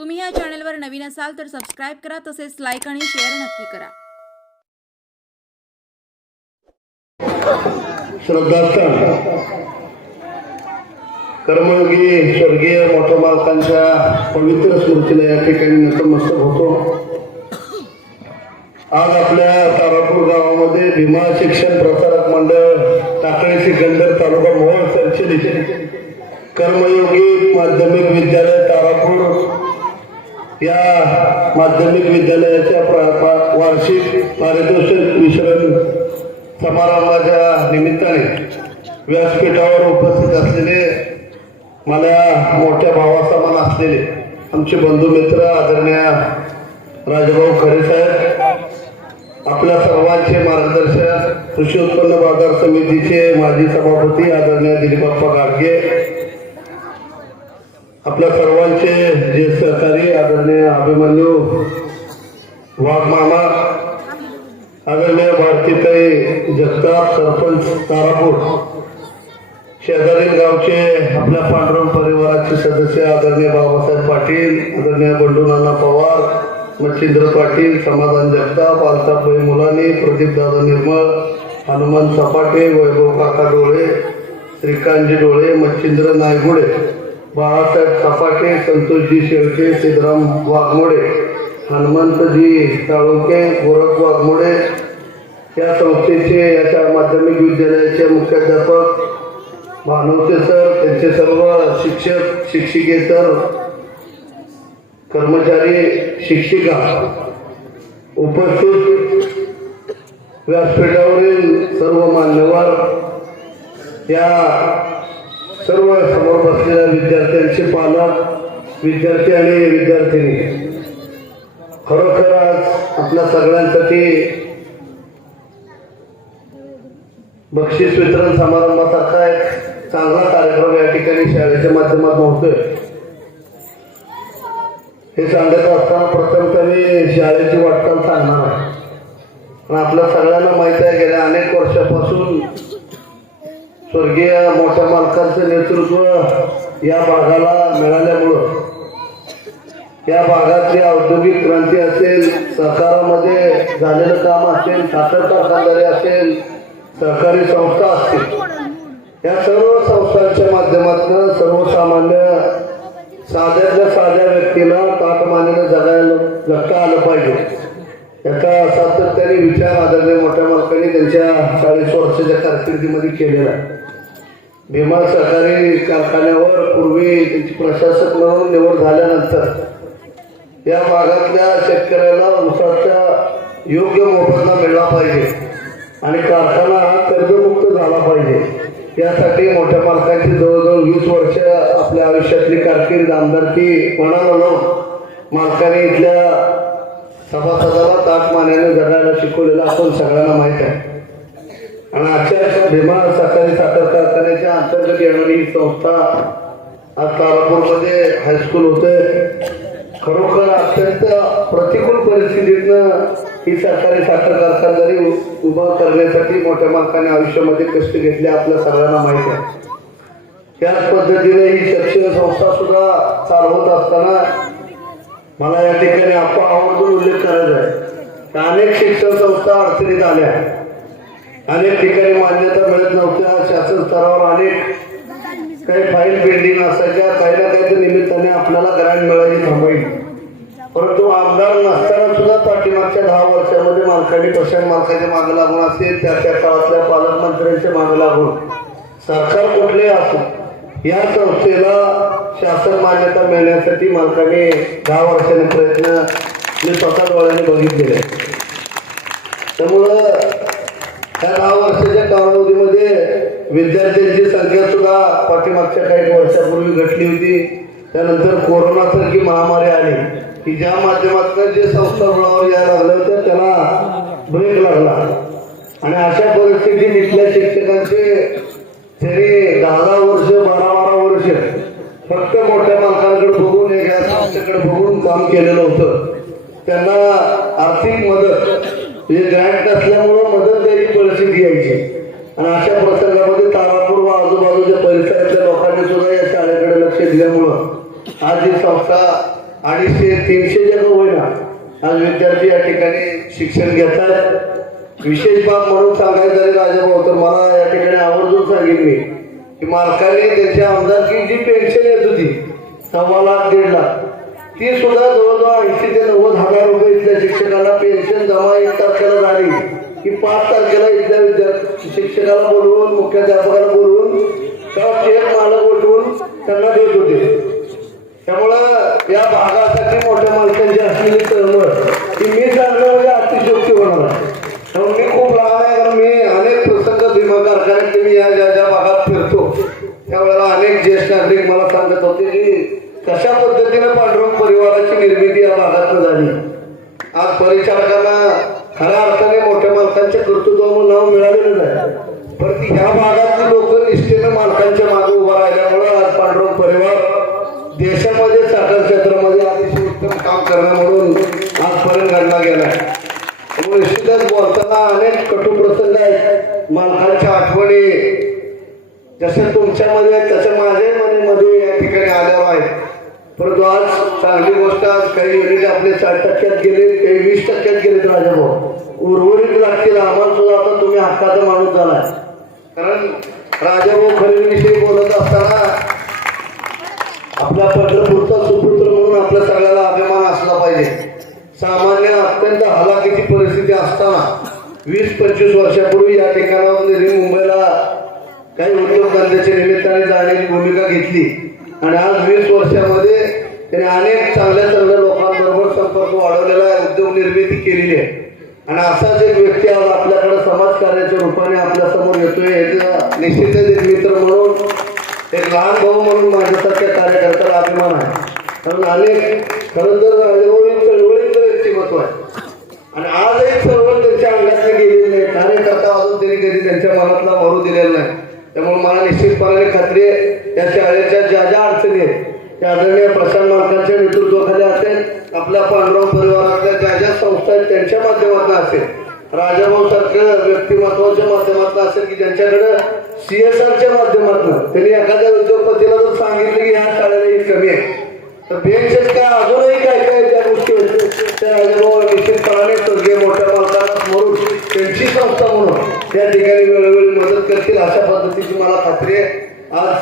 तुम्ही या चॅनलवर नवीन असाल तर सबस्क्राईब करा तसेच लाईक आणि शेअर नक्की करा. श्रद्धास्थान. कर्मयोगी स्वर्गीय मोठ्या मालकांच्या पवित्र स्मृतीला या ठिकाणी नतमस्तक होतो. आज आपल्या तारापूर गावामध्ये भीमा शिक्षण प्रसारक मंडळ टाकळीची गंधर तालुका मोहोळ सरचिली कर्मयोगी माध्यमिक विद्यालय तारापूर या माध्यमिक विद्यालयाच्या प्र- वार्षिक पारितोषिक वितरण समारंभाच्या निमित्ताने व्यासपीठावर उपस्थित असलेले मला मोठ्या भावासमान असलेले आमचे बंधू मित्र आदरणीय राजभाऊ खरे साहेब आपल्या सर्वांचे मार्गदर्शक कृषी उत्पन्न बाजार समितीचे माजी सभापती आदरणीय दिलीपप्पा गाडगे आपल्या सर्वांचे जे सहकारी आदरणीय अभिमन्यू वाघमामा आदरणीय भारतीताई जगताप सरपंच तारापूर शेजारी गावचे आपल्या पांडुरंग परिवाराचे सदस्य आदरणीय बाबासाहेब पाटील आदरणीय बंडू नाना पवार मच्छिंद्र पाटील समाधान जगताप अल्ताफबाई मुलानी प्रदीप दादा निर्मळ हनुमान सपाटे वैभव काका डोळे श्रीकांतजी डोळे मच्छिंद्र नायगुडे बाळासाहेब सपाटे संतोषजी शेळके सिद्धराम वाघमोडे हनुमंतजी साळुंके गोरख वाघमोडे या संस्थेचे याच्या माध्यमिक विद्यालयाचे मुख्याध्यापक भानवते सर त्यांचे सर्व शिक्षक शिक्षिकेतर कर्मचारी शिक्षिका उपस्थित व्यासपीठावरील सर्व मान्यवर या सर्व समोर बसलेल्या विद्यार्थ्यांचे पालक विद्यार्थी आणि विद्यार्थिनी. खरोखर आज आपल्या सगळ्यांसाठी बक्षीस वितरण समारंभासारखा एक चांगला कार्यक्रम या ठिकाणी शाळेच्या माध्यमातून होतोय. हे सांगत असताना प्रथम तरी शाळेची वाटचाल सांगणार आहे पण आपल्या सगळ्यांना माहिती आहे गेल्या अनेक वर्षापासून स्वर्गीय मोठ्या मालकांचं नेतृत्व या भागाला मिळाल्यामुळं. या भागातली औद्योगिक क्रांती असेल सहकारामध्ये झालेलं काम असेल साखर कारखानदारी असेल सहकारी संस्था असतील या सर्व संस्थांच्या माध्यमातून सर्वसामान्य साध्याच्या साध्या व्यक्तीला ताटमानेनं जगायला जगता आलं पाहिजे. याचा सातत्याने विचार आदरणीय मोठ्या मालकांनी त्यांच्या चाळीस वर्षाच्या कारकिर्दीमध्ये केलेला आहे. भीमा सहकारी कारखान्यावर पूर्वी त्यांची प्रशासक म्हणून निवड झाल्यानंतर या भागातल्या शेतकऱ्याला ऊसाचा योग्य मोबदला मिळाला पाहिजे आणि कारखाना हा कर्जमुक्त झाला पाहिजे. यासाठी मोठ्या मालकांची जवळजवळ वीस वर्ष आपल्या आयुष्यातली कारकीर्द आमदारकी म्हणा म्हणून मालकाने इथल्या सभासदाला ताट मान्याने जगायला शिकवलेलं आपण सगळ्यांना माहीत आहे. आणि अशा भीमा सहकारी साखर कारखाने अंतर्गत येणारी संस्था आज तारापूरमध्ये हायस्कूल होते. खरोखर अत्यंत प्रतिकूल परिस्थितीतनं ही सरकारी साखर कारखानदारी उभा करण्यासाठी मोठ्या मालकाने आयुष्यामध्ये कष्ट घेतले आपल्या सगळ्यांना माहीत आहे. त्याच पद्धतीने ही शिक्षण संस्था सुद्धा चालवत असताना मला या ठिकाणी आपण आवर्जून उल्लेख करायचा आहे. की अनेक शिक्षण संस्था अडचणीत आल्या. अनेक ठिकाणी मान्यता मिळत नव्हत्या शासन स्तरावर अनेक काही फाईल पेंडिंग असायच्या काही ना काही निमित्ताने आपल्याला ग्रँड मिळाली थांबायची परंतु आमदार नसताना सुद्धा पाठीमागच्या दहा वर्षामध्ये मालकांनी प्रशांत मालकाच्या मागे लागून असेल त्या त्या काळातल्या पालकमंत्र्यांच्या मागे लागून. सरकार कुठले असो या संस्थेला शासन मान्यता मिळण्यासाठी मालकाने दहा वर्षाने प्रयत्न मी स्वतः डोळ्याने बघितलेले त्यामुळं या दहा वर्षाच्या कालावधीमध्ये विद्यार्थ्यांची संख्या सुद्धा पाठीमागच्या काही वर्षापूर्वी घटली होती. त्यानंतर कोरोनासारखी महामारी आली. की ज्या माध्यमातून जे संस्था रुळावर यायला लागलं तर त्याला ब्रेक लागला. आणि अशा परिस्थितीत इथल्या शिक्षकांचे तरी दहा दहा वर्ष बारा बारा वर्ष फक्त मोठ्या माणसांकडे बघून एका संस्थेकडे बघून काम केलेलं होतं. त्यांना आर्थिक मदत म्हणजे ग्रँट असल्यामुळं मदत द्यायची परिस्थिती यायची. आणि अशा प्रसंगामध्ये तारापूर व आजूबाजूच्या परिसरातल्या लोकांनी सुद्धा या शाळेकडे लक्ष दिल्यामुळं आज ही संस्था अडीचशे तीनशे जण होईना आज विद्यार्थी या ठिकाणी शिक्षण घेतात विशेष बाब म्हणून सांगायचं राजाभाऊ तर मला या ठिकाणी आवर्जून सांगेन मी की मालकाने त्यांच्या आमदारकी जी पेन्शन येत होती सव्वा लाख दीड लाख ती सुद्धा जवळजवळ ऐंशी ते नव्वद हजार रुपये इथल्या शिक्षकांना पेन्शन जमा एक तारखेला झाली. की पाच तारखेला इथल्या विद्यार्थी शिक्षकाला बोलवून मुख्याध्यापकाला बोलवून तेव्हा चेक मालक उठवून त्यांना देत होते. त्यामुळं या भागासाठी मोठ्या मालकांची असलेली चळवळ की मी जाणणं म्हणजे अतिशोक्ती होणार. त्यामुळे मी खूप लहान आहे कारण मी अनेक प्रसंग भीमा कारखान्यात मी या ज्या ज्या भागात फिरतो. त्यावेळेला अनेक ज्येष्ठ नागरिक मला सांगत होते की कशा पद्धतीनं पांडुरंग परिवाराची निर्मिती या भागातनं झाली आज परिचारकांना खऱ्या अर्थाने मोठ्या मालकांच्या कर्तृत्वामुळे नाव मिळालेलं आहे परंतु ह्या भागातली लोक निष्ठेनं मालकांच्या मागे उभा राहिल्यामुळे आज पांडुरंग परिवार देशामध्ये साखर क्षेत्रामध्ये अतिशय उत्तम काम करणं म्हणून आजपर्यंत घडला गेला. त्यामुळे निश्चितच बोलताना अनेक कटू प्रसंग आहेत. मालकांच्या आठवणी जसे तुमच्यामध्ये आहेत तसे माझे मनामध्ये या ठिकाणी आल्यावर आहेत. परंतु आज चांगली गोष्ट आज काही युनिट आपले साठ टक्क्यात गेले काही वीस टक्क्यात गेलेत राजाभाऊ. उर्वरित लागतील आम्हाला सुद्धा आता तुम्ही हक्काचा माणूस झालाय. कारण राजाभाऊ खरेदीविषयी बोलत असताना आपला पंढरपूरचा सुपुत्र म्हणून आपल्या सगळ्याला अभिमान असला पाहिजे. सामान्य अत्यंत हलाखीची परिस्थिती असताना वीस पंचवीस वर्षापूर्वी या ठिकाणावर मुंबईला काही उद्योगधंद्याच्या निमित्ताने जाण्याची भूमिका घेतली. आणि आज वीस वर्षामध्ये त्याने अनेक चांगल्या चांगल्या लोकांबरोबर संपर्क वाढवलेला आहे उद्योग निर्मिती केलेली आहे. आणि असाच एक व्यक्ती आज आपल्याकडे समाजकार्याच्या रूपाने आपल्यासमोर येतोय याचा निश्चितच एक मित्र म्हणून एक लहान भाऊ म्हणून माझ्यासारख्या कार्यकर्त्याला अभिमान आहे. कारण अनेक खरं तर राजभाऊ चळवळीचं व्यक्तिमत्व आहे. आणि आजही चळवळ त्यांच्या अंगातली गेलेली नाही कार्यकर्ता अजून त्यांनी कधी त्यांच्या मनातला भरू दिलेला नाही. त्यामुळे मला निश्चितपणाने खात्री आहे या शाळेच्या ज्या ज्या अडचणी आहेत त्या आदरणीय प्रशांत मालकांच्या नेतृत्वाखाली असेल आपल्या पांडुराव परिवारातल्या ज्या ज्या संस्था आहेत त्यांच्या माध्यमातून असेल. राजाभाऊ सारख्या व्यक्तिमत्वाच्या माध्यमातून असेल की ज्यांच्याकडे सीएसआरच्या माध्यमातून त्यांनी एखाद्या उद्योगपतीला जर सांगितलं की ह्या शाळेला ही कमी आहे तर बेंचेस काय अजूनही काय काय त्या गोष्टी त्या राजाभाऊ निश्चितपणाने स्वर्गीय मोठ्या मालकांना म्हणून त्यांची संस्था म्हणून त्या ठिकाणी वेळोवेळी मदत करतील अशा पद्धतीची मला खात्री आहे. आज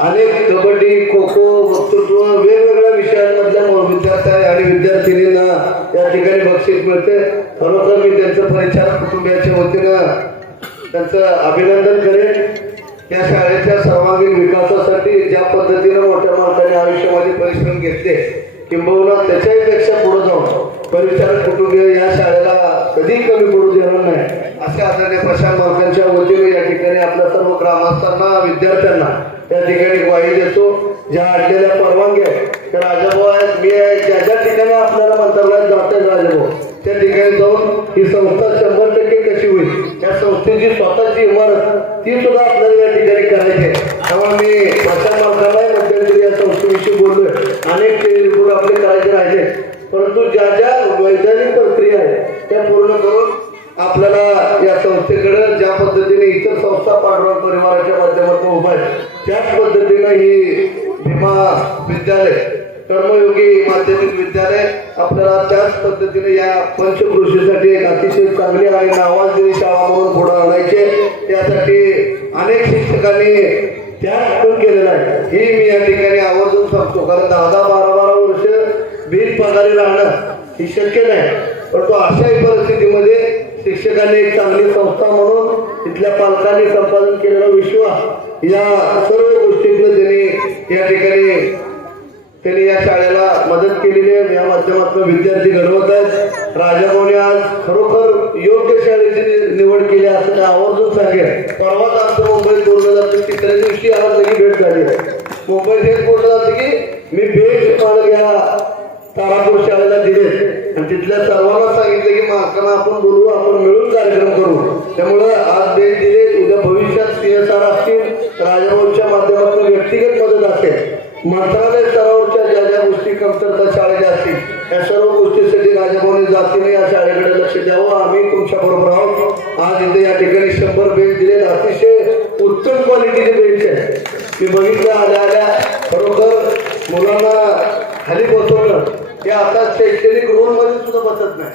अनेक कबड्डी खो खो वक्तृत्व वेगवेगळ्या विषयांमधल्या मो- आणि विद्यार्थिनींना या ठिकाणी बक्षीस मिळते. खरोखर मी त्यांचं परिचार कुटुंबियाच्या वतीनं त्यांचं अभिनंदन करेन. या शाळेच्या सर्वांगीण विकासासाठी ज्या पद्धतीनं मोठ्या माणसाने आयुष्यामध्ये परिश्रम घेतले किंबहुना त्याच्याही पेक्षा पुढे जाऊन परिचारक कुटुंबीय या शाळेला कधीही कमी पडू देणार नाही असे आदरणीय प्रशांत मालकांच्या वतीने या ठिकाणी आपल्या सर्व ग्रामस्थांना विद्यार्थ्यांना त्या ठिकाणी ग्वाही देतो. ज्या अडलेल्या परवानग्या आहेत त्या राजाभाऊ आहेत मी आहे ज्या ज्या ठिकाणी आपल्याला मंत्रालयात जाते राजाभाऊ त्या ठिकाणी जाऊन ही संस्था शंभर टक्के कशी होईल? त्या संस्थेची स्वतःची इमारत ती सुद्धा आपल्याला या ठिकाणी करायची आहे. त्यामुळे मी प्रशांत मालकालाही मध्यंतरी या संस्थेविषयी बोललोय. अनेक ते रिपोर्ट आपले करायचे राहिले परंतु ज्या ज्या वैधानिक प्रक्रिया आहेत त्या पूर्ण करून आपल्याला या संस्थेकडे ज्या पद्धतीने इतर संस्था पांडुरंग परिवाराच्या माध्यमातून उभा आहेत त्याच पद्धतीनं ही भीमा विद्यालय कर्मयोगी माध्यमिक विद्यालय आपल्याला त्याच पद्धतीने या पंचकृषीसाठी एक अतिशय चांगली आणि नावाजलेली शाळा म्हणून पुढे आणायचे यासाठी अनेक शिक्षकांनी त्याग पण केलेला आहे ही मी या ठिकाणी आवर्जून सांगतो कारण दहा दहा बारा बारा वर्ष बिन पगारी राहणं ही शक्य नाही. परंतु अशाही परिस्थितीमध्ये शिक्षकांनी एक चांगली संस्था म्हणून तिथल्या पालकांनी संपादन केलेला विश्वास या सर्व गोष्टीतनं त्यांनी या ठिकाणी त्यांनी या शाळेला मदत केलेली आहे. या माध्यमातून विद्यार्थी घडवत आहेत. राजाभाऊने आज खरोखर योग्य शाळेची नि- निवड केली असं मी आवर्जून सांगेन. परवाच आमचं मुंबईत बोललं जातं तिसऱ्या दिवशी आम्हाला भेट झाली आहे. मुंबईत हेच बोललं जातं की मी बेस्ट मालक या तारापूर शाळेला दिले. आणि तिथल्या सर्वांना सांगितलं की मालकांना आपण बोलू आपण मिळून कार्यक्रम करू. त्यामुळं आज बेस्ट दिले. उद्या भविष्यात सीएसआर असतील राजाभाऊच्या माध्यमातून व्यक्तिगत मदत असेल. मंत्रालय स्तरावरच्या ज्या ज्या गोष्टी कमतरता शाळेच्या असतील या सर्व गोष्टीसाठी राजाभाऊने जातीने या शाळेकडे लक्ष द्यावं. आम्ही तुमच्या बरोबर आहोत. आज इथे या ठिकाणी शंभर भेट दिले. अतिशय उत्तम क्वालिटीचे बेंच आहे मी बघितलं आल्या आल्या खरोखर मुलांना खाली बसवलं हे आता शैक्षणिकमध्ये सुद्धा बसत नाही.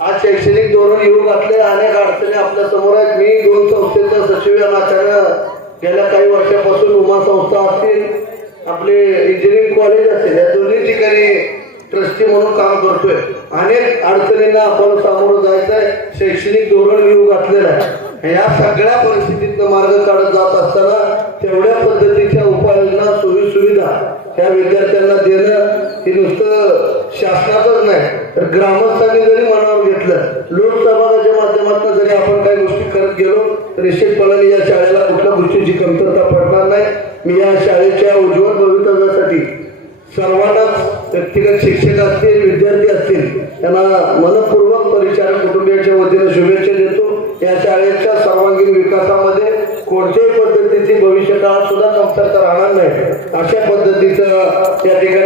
आज शैक्षणिक धोरण येऊ घातले अनेक अडचणी आपल्यासमोर आहेत. मी दोन संस्थेचा सचिव या नात्यानं गेल्या काही वर्षापासून उमा संस्था असतील आपले इंजिनिअरिंग कॉलेज असेल या दोन्ही ठिकाणी ट्रस्टी म्हणून काम करतोय. अनेक अडचणींना आपण सामोरं जायचं आहे. शैक्षणिक धोरण येऊ घातलेलं आहे. या सगळ्या परिस्थितीतनं मार्ग काढत जात असताना तेवढ्या पद्धतीच्या उपाययोजना सोयी सुविधा त्या विद्यार्थ्यांना देणं हे नुसतं शासनाचंच नाही तर ग्रामस्थांनी जरी मनावर घेतलं लोकसभाच्या माध्यमातून जरी आपण काही गोष्टी करत गेलो तर निश्चितपणाने या शाळेला कुठल्या गोष्टीची कमतरता पडणार नाही. मी या शाळेच्या उज्ज्वल भवितव्यासाठी सर्वांनाच व्यक्तिगत शिक्षक असतील विद्यार्थी असतील त्यांना मनपूर्वक परिचारक कुटुंबियाच्या वतीने शुभेच्छा देतो. या शाळेच्या सर्वांगीण विकासामध्ये कोणत्याही पद्धतीची भविष्यकाळात सुद्धा कमतरता राहणार नाही. अशा पद्धतीचं त्या ठिकाणी